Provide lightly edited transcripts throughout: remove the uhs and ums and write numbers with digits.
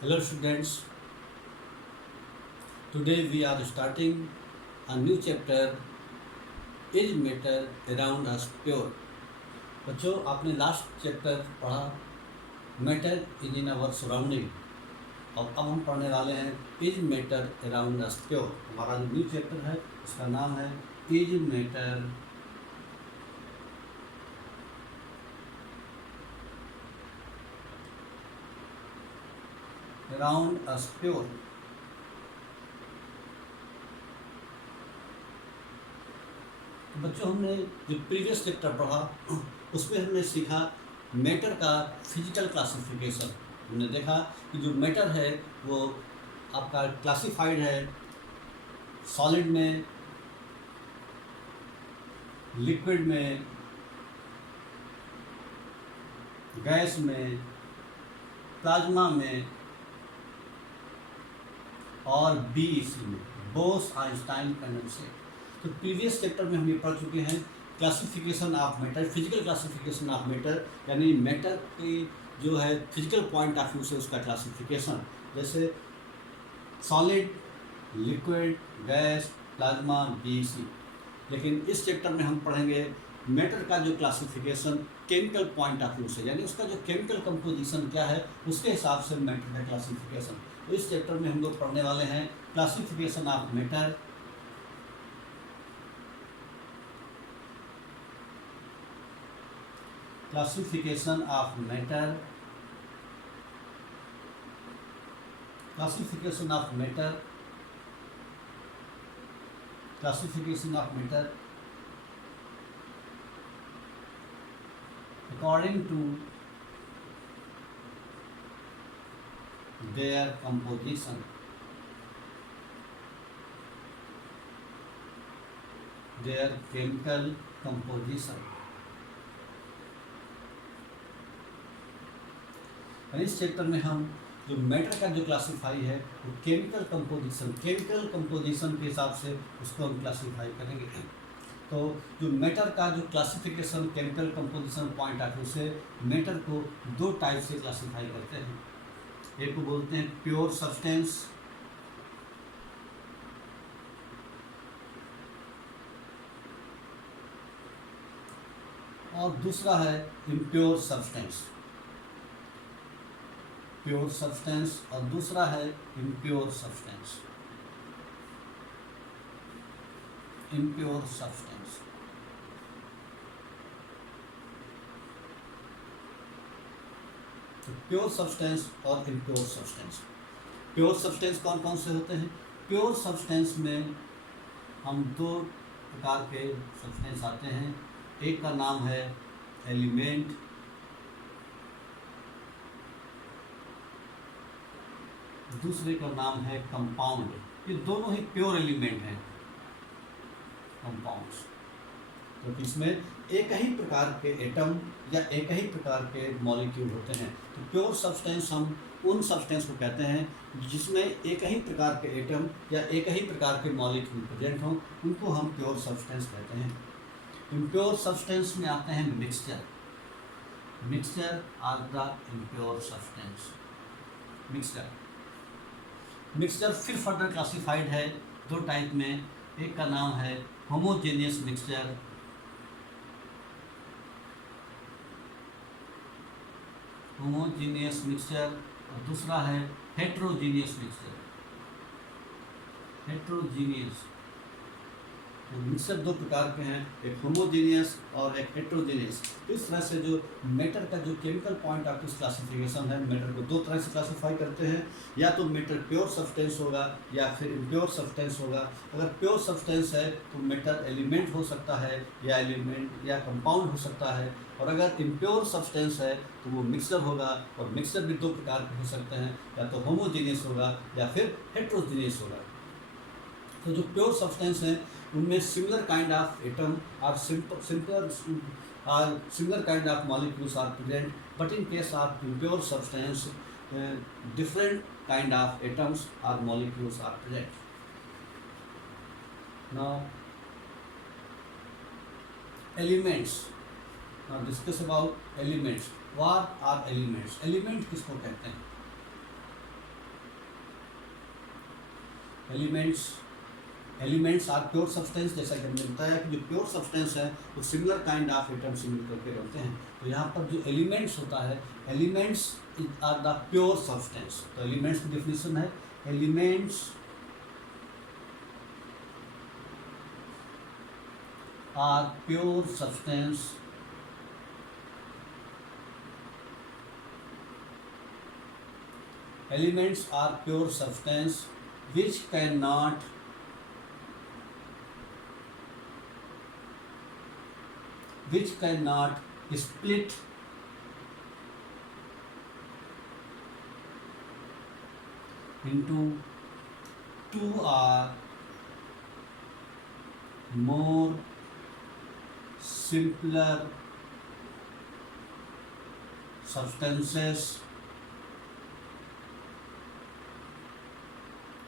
Hello students, today we are starting a new chapter Is matter around us pure। बच्चों आपने last chapter पढ़ा matter is in our surrounding और अब हम पढ़ने वाले हैं is matter around us pure. हमारा जो न्यू चैप्टर है उसका नाम है is matter around us pure. बच्चों हमने जो प्रीवियस चैप्टर पढ़ा उसमें हमने सीखा मैटर का फिजिकल क्लासिफिकेशन। हमने देखा कि जो मैटर है वो आपका क्लासिफाइड है सॉलिड में, लिक्विड में, गैस में, प्लाज्मा में और बीईसी में, बोस आइंस्टाइन कंडेंसेट। तो प्रीवियस चैप्टर में हम ये पढ़ चुके हैं classification of matter, physical classification of matter, यानी मैटर की जो है फिजिकल पॉइंट ऑफ व्यू से उसका क्लासिफिकेशन, जैसे solid, liquid, gas, plasma, BEC. लेकिन इस चैप्टर में हम पढ़ेंगे मैटर का जो classification chemical point of view से, यानी उसका जो केमिकल कंपोजिशन क्या है उसके हिसाब से मैटर का क्लासिफिकेशन। तो इस चैप्टर में हम लोग पढ़ने वाले हैं classification of matter, classification of matter, classification of matter, classification of matter according to their composition, their chemical composition। इस चैप्टर में हम जो मैटर का जो क्लासीफाई है वो केमिकल कंपोजिशन के हिसाब से उसको हम क्लासीफाई करेंगे। तो जो मैटर का जो classification chemical composition point of view से मैटर को दो टाइप से क्लासीफाई करते हैं। एक को बोलते हैं प्योर सब्सटेंस और दूसरा है इम्प्योर सब्सटेंस। प्योर सब्सटेंस और दूसरा है इम्प्योर सब्सटेंस। इम्प्योर सब्सटेंस तो प्योर सब्सटेंस और इम्प्योर सब्सटेंस। प्योर सब्सटेंस कौन कौन से होते हैं? प्योर सब्सटेंस में हम दो प्रकार के सब्सटेंस आते हैं। एक का नाम है एलिमेंट, दूसरे का नाम है कंपाउंड। ये दोनों ही प्योर एलिमेंट हैं, कंपाउंड्स। तो इसमें एक ही प्रकार के एटम या एक ही प्रकार के मॉलिक्यूल होते हैं। तो प्योर सब्सटेंस हम उन सब्सटेंस को कहते हैं जिसमें एक ही प्रकार के एटम या एक ही प्रकार के मॉलिक्यूल प्रेजेंट हों, उनको हम प्योर सब्सटेंस कहते हैं। इम्प्योर सब्सटेंस में आते हैं mixture. Mixture are the impure substance. Mixture फिर फर्दर क्लासिफाइड है दो टाइप में। एक का नाम है होमोजेनियस मिक्सचर, और दूसरा है हेट्रोजीनियस मिक्सचर। हेट्रोजीनियस मिक्सचर दो प्रकार के हैं, एक होमोजेनियस और एक हेट्रोजेनियस। इस तरह से जो मैटर का जो chemical point of view classification है, मैटर को दो तरह से क्लासिफाई करते हैं। या तो मैटर प्योर सब्सटेंस होगा या फिर इम्प्योर सब्सटेंस होगा। अगर प्योर सब्सटेंस है तो मैटर एलिमेंट हो सकता है या एलिमेंट या कंपाउंड हो सकता है, और अगर इम्प्योर सब्सटेंस है तो वो मिक्सचर होगा। और मिक्सचर भी दो प्रकार के हो सकते हैं, या तो होमोजेनियस होगा या फिर हेट्रोजीनियस होगा। तो जो प्योर सब्सटेंस हैं उनमें सिमिलर काइंड ऑफ एटम और similar kind of molecules are present, but in case of impure substance different kind of atoms or molecules are present. Now elements, now discuss about elements. What are elements? Element किसको कहते हैं? Elements are pure substance, जैसा कि हमने बताया कि जो pure substance है वो सिमिलर काइंड ऑफ एटम्स से मिलकर के बनते हैं। तो यहाँ पर जो एलिमेंट्स होता है, elements are the pure substance. तो एलिमेंट्स की डेफिनेशन है, elements are pure substance elements are pure substance which cannot split into two or more simpler substances।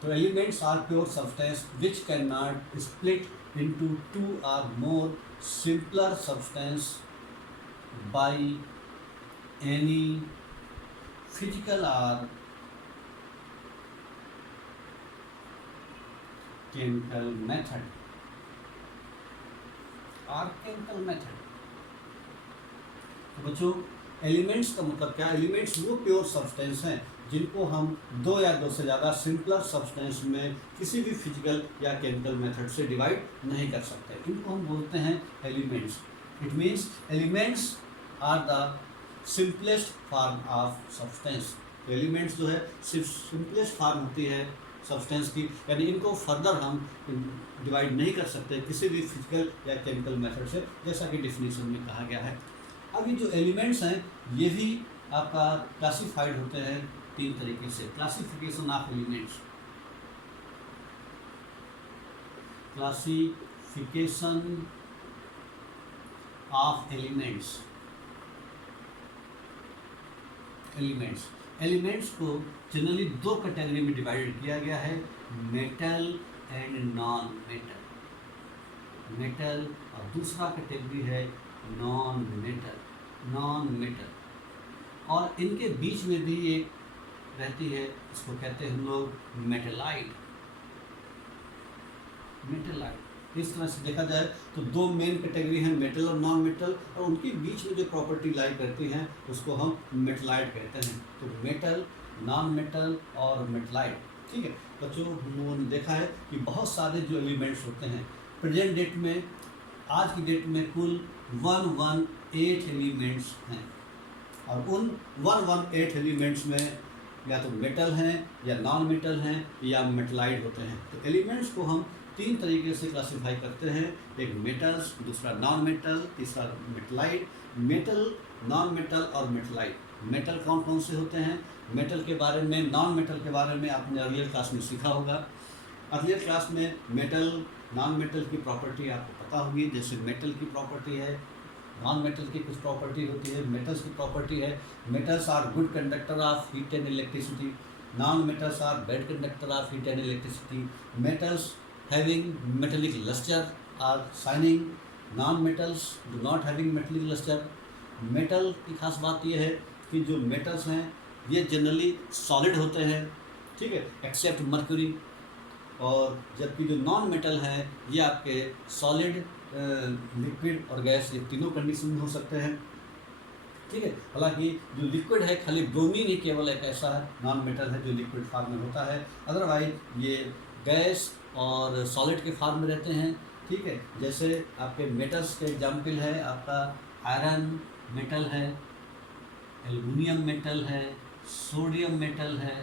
तो elements are pure substance which can not split into two or more simpler substance by any physical or chemical method तो बच्चों, elements का मतलब क्या? Elements वो pure substance हैं जिनको हम दो या दो से ज़्यादा सिंपलर सब्सटेंस में किसी भी फिजिकल या केमिकल मेथड से डिवाइड नहीं कर सकते। इनको हम बोलते हैं elements. It means elements are the simplest form of substance. Elements जो है सिर्फ सिंपलेस्ट फॉर्म होती है सब्सटेंस की, यानी इनको फर्दर हम डिवाइड नहीं कर सकते किसी भी फिजिकल या केमिकल मेथड से, जैसा कि डिफिनीशन में कहा गया है। अब ये जो एलिमेंट्स हैं ये भी आपका क्लासीफाइड होते हैं तीन तरीके से। Classification of elements, classification of elements को जनरली दो कैटेगरी में डिवाइडेड किया गया है, मेटल एंड नॉन मेटल, और दूसरा कैटेगरी है नॉन मेटल। और इनके बीच में भी एक रहती है, इसको कहते हैं हम लोग मेटेलाइट। इस तरह से देखा जाए तो दो मेन कैटेगरी हैं, मेटल और नॉन मेटल, और उनके बीच में जो प्रॉपर्टी लाई करती हैं उसको हम मेटेलाइट कहते हैं। तो मेटल, नॉन मेटल और मेटेलाइट। ठीक है बच्चों, हम लोगों ने देखा है कि बहुत सारे जो एलिमेंट्स होते हैं प्रेजेंट डेट में, आज की डेट में कुल 118 एलिमेंट्स हैं, और उन 118 एलिमेंट्स में या तो मेटल हैं या नॉन मेटल हैं या मेटलाइट होते हैं। तो एलिमेंट्स को हम तीन तरीके से क्लासिफाई करते हैं, एक मेटल्स, दूसरा नॉन मेटल, तीसरा मेटलाइट। मेटल, नॉन मेटल और मेटलाइट। मेटल कौन कौन से होते हैं? मेटल के बारे में, नॉन मेटल के बारे में आपने अर्लियर क्लास में सीखा होगा। अर्लियर क्लास में मेटल, नॉन मेटल की प्रॉपर्टी आपको पता होगी। जैसे मेटल की प्रॉपर्टी है, नॉन मेटल की कुछ प्रॉपर्टी होती है। मेटल्स की प्रॉपर्टी है, metals are good conductor of heat and electricity, non metals are bad conductor of heat and electricity. Metals having metallic luster are shining, non-metals do not having metallic luster। Metal की खास बात यह है कि जो metals हैं ये generally solid होते हैं, ठीक है, एक्सेप्ट मर्क्यूरी। और जबकि जो नॉन मेटल है ये आपके सॉलिड, लिक्विड और गैस, ये तीनों कंडीशन में हो सकते हैं। ठीक है, हालांकि जो लिक्विड है खाली ब्रोमीन ही केवल एक ऐसा नॉन मेटल है जो लिक्विड फॉर्म में होता है, अदरवाइज ये गैस और सॉलिड के फॉर्म में रहते हैं। ठीक है, जैसे आपके मेटल्स के एग्जाम्पल है आपका आयरन मेटल है, एल्युमिनियम मेटल है, सोडियम मेटल है,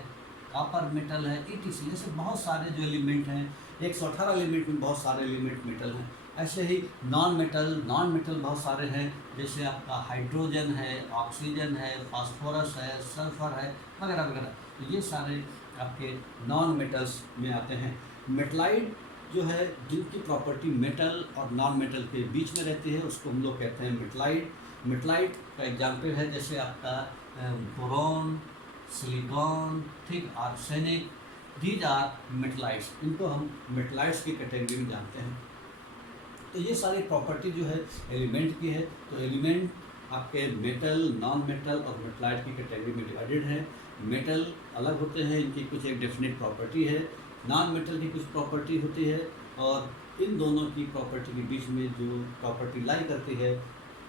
कॉपर मेटल है, ETC। जैसे बहुत सारे जो एलिमेंट हैं, 118 एलिमेंट में बहुत सारे एलिमेंट मेटल हैं। ऐसे ही नॉन मेटल बहुत सारे हैं, जैसे आपका हाइड्रोजन है, ऑक्सीजन है, फास्फोरस है, सल्फर है, वगैरह वगैरह। तो ये सारे आपके नॉन मेटल्स में आते हैं। मेटलाइट जो है, जिनकी प्रॉपर्टी मेटल और नॉन मेटल के बीच में रहती है, उसको हम लोग कहते हैं मेटलाइट। मेटलाइट का एग्जाम्पल है जैसे आपका बोरॉन, सिलिकॉन, ठीक, आर्सेनिक, दीज आर मेटलाइट्स। इनको हम मेटलाइट्स की कैटेगरी में जानते हैं। तो ये सारी प्रॉपर्टी जो है एलिमेंट की है। तो एलिमेंट आपके मेटल, नॉन मेटल और मेटलाइट की कैटेगरी में डिवाइडेड है। मेटल अलग होते हैं, इनकी कुछ एक डेफिनेट प्रॉपर्टी है। नॉन मेटल की कुछ प्रॉपर्टी होती है और इन दोनों की प्रॉपर्टी के बीच में जो प्रॉपर्टी लाई करती है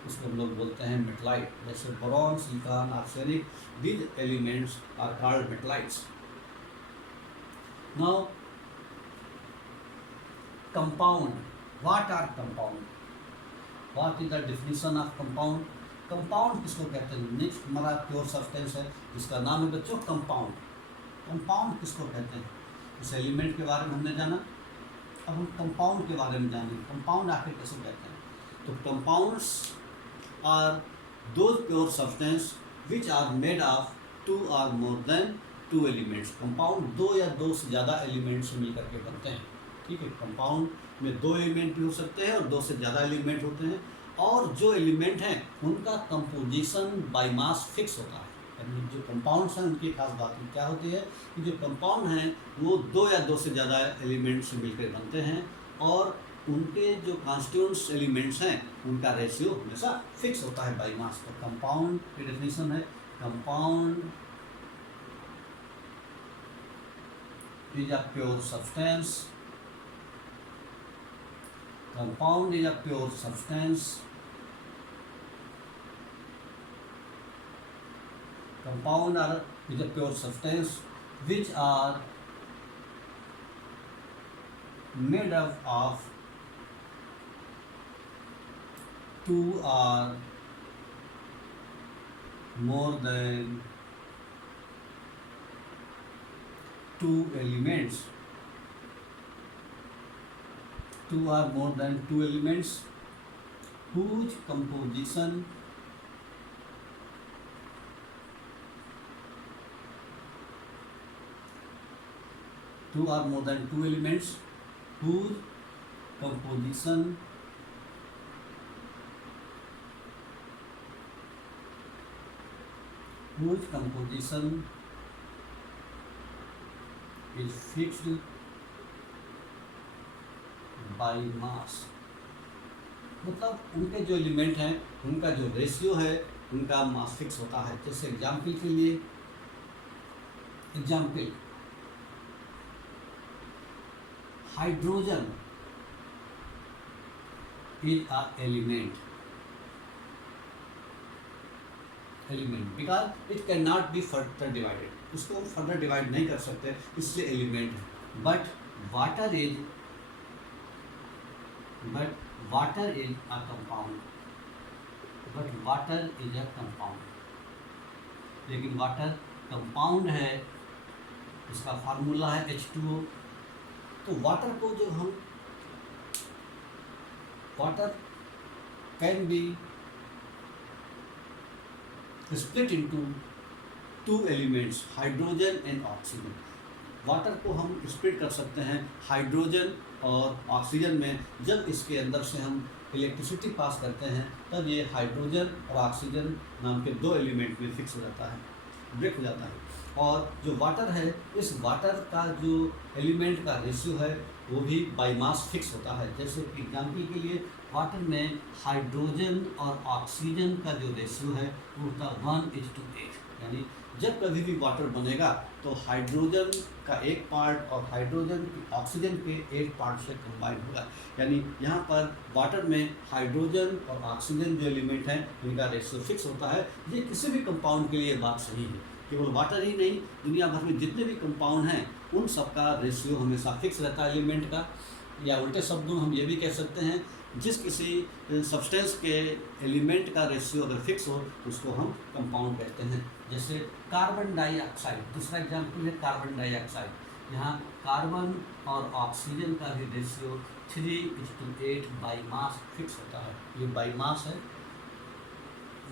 उसको हम लोग बोलते हैं मेटलाइट। जैसे boron, silicon, arsenic, these elements are called metalloids. Now compound, what are compound, what is the definition of compound. Compound किसको कहते हैं? नेक्स्ट हमारा प्योर सब्सटेंस है जिसका नाम है बच्चों कंपाउंड। कंपाउंड किसको कहते हैं? इस एलिमेंट के बारे में हमने जाना, अब हम कंपाउंड के बारे में जानेंगे। कंपाउंड आखिर कैसे कहते हैं? तो compounds are those pure substance which are made of two or more than two elements. Compound दो या दो से ज़्यादा एलिमेंट से मिलकर के बनते हैं। ठीक है, कंपाउंड में दो एलिमेंट भी हो सकते हैं और दो से ज़्यादा एलिमेंट होते हैं, और जो एलिमेंट हैं उनका कंपोजिशन बाय मास फिक्स होता है। यानी जो कंपाउंड्स हैं उनकी खास बात क्या होती है कि जो कंपाउंड हैं वो दो या दो से ज़्यादा एलिमेंट से मिलकर बनते हैं, और उनके जो कॉन्स्टिट्यूएंट्स एलिमेंट्स हैं उनका रेशियो हमेशा फिक्स होता है बाय मास। तो कंपाउंड की डेफिनेशन है, compound is a pure substance, compound is a pure substance, compound is a pure substance which are made up of two or more than two elements, two or more than two elements whose composition two or more than two elements whose composition is fixed by mass. मतलब उनके जो element हैं उनका जो ratio है उनका mass fix होता है। जैसे एग्जाम्पल के लिए, example hydrogen is a element because it can not be further divided, उसको फर्दर डिवाइड नहीं कर सकते इसलिए एलिमेंट है। But water is a compound, लेकिन वाटर कंपाउंड है, इसका फार्मूला है H2O। तो वाटर को जो हम water can be split into two elements, hydrogen and oxygen. Water को हम स्प्लिट कर सकते हैं हाइड्रोजन और ऑक्सीजन में। जब इसके अंदर से हम इलेक्ट्रिसिटी पास करते हैं तब ये हाइड्रोजन और ऑक्सीजन नाम के दो एलिमेंट में फिक्स हो जाता है, ब्रेक हो जाता है। और जो वाटर है, इस वाटर का जो एलिमेंट का रेशियो है वो भी बाय मास फिक्स होता है। जैसे कि एग्जाम्पल के लिए वाटर में हाइड्रोजन और ऑक्सीजन का जो रेशियो है वो होता है 1:8। यानी जब कभी भी वाटर बनेगा तो हाइड्रोजन का एक पार्ट और हाइड्रोजन ऑक्सीजन के एक पार्ट से कंबाइन होगा। यानी यहाँ पर वाटर में हाइड्रोजन और ऑक्सीजन जो एलिमेंट हैं उनका रेशियो फिक्स होता है। ये किसी भी कंपाउंड के लिए बात सही है, केवल वाटर ही नहीं, दुनिया भर में जितने भी कंपाउंड हैं उन सबका रेशियो हमेशा फिक्स रहता है एलिमेंट का। या उल्टे शब्दों में हम ये भी कह सकते हैं, जिस किसी सब्सटेंस के एलिमेंट का रेशियो अगर फिक्स हो तो उसको हम कंपाउंड कहते हैं। जैसे कार्बन डाइऑक्साइड, दूसरा एग्जाम्पल है कार्बन डाइऑक्साइड। यहाँ कार्बन और ऑक्सीजन का भी रेशियो 3:8 बाई मास फिक्स होता है। ये बाई मास है,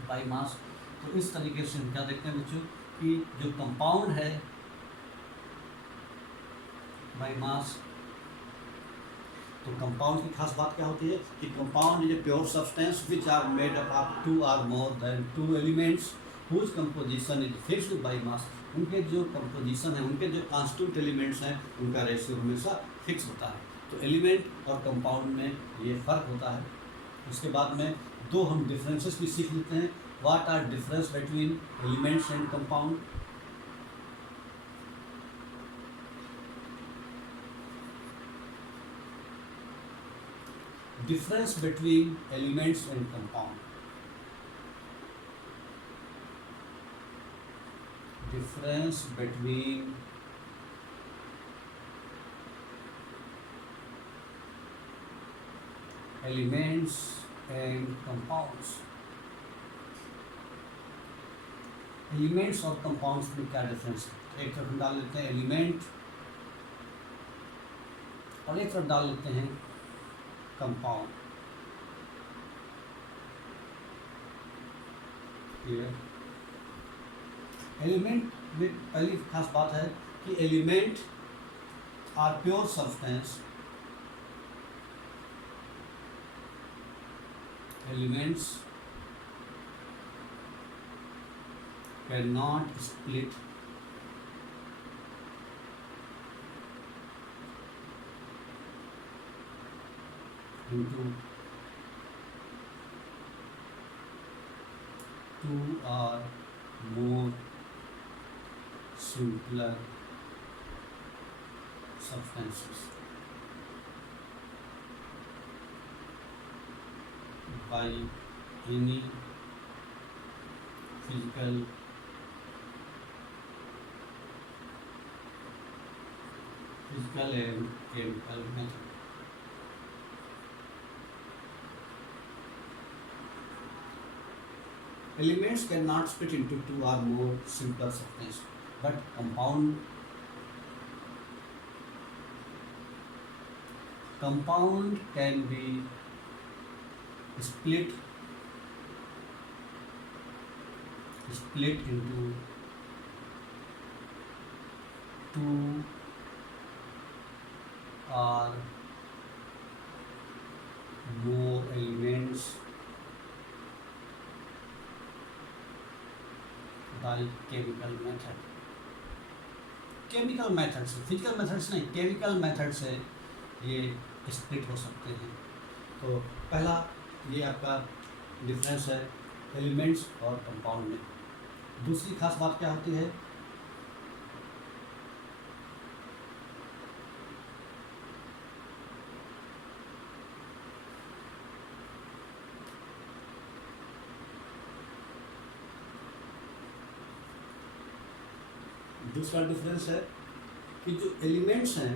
बाई मास। तो इस तरीके से हम क्या देखते हैं बच्चों कि जो कंपाउंड है बाई मास। तो कंपाउंड की खास बात क्या होती है कि compound is a pure substance which are made up of two or more than two elements whose composition is fixed by mass. उनके जो कंपोजिशन है, उनके जो कॉन्स्टिट्यूएंट एलिमेंट्स हैं उनका रेशियो हमेशा फिक्स होता है। तो एलिमेंट और कंपाउंड में ये फ़र्क होता है। उसके बाद में दो हम डिफरेंसेस भी सीख लेते हैं। What are difference between elements and compound. difference between elements and compound. Difference between elements and compounds. Elements और कंपाउंड्स में क्या डिफरेंस है? एक तरफ डाल लेते हैं एलिमेंट और एक तरफ डाल लेते हैं कंपाउंड। एलिमेंट में पहली खास बात है कि element are pure substance. Elements cannot split into two or more simpler substances by any physical and chemical method. Elements cannot split into two or more simpler substances, but compound can be split into two or more elements by chemical method. Chemical method से, physical method से नहीं, chemical method से ये split हो सकते हैं। तो पहला ये आपका डिफरेंस है एलिमेंट्स और कंपाउंड में। दूसरी खास बात क्या होती है? दूसरा डिफरेंस है कि जो एलिमेंट्स हैं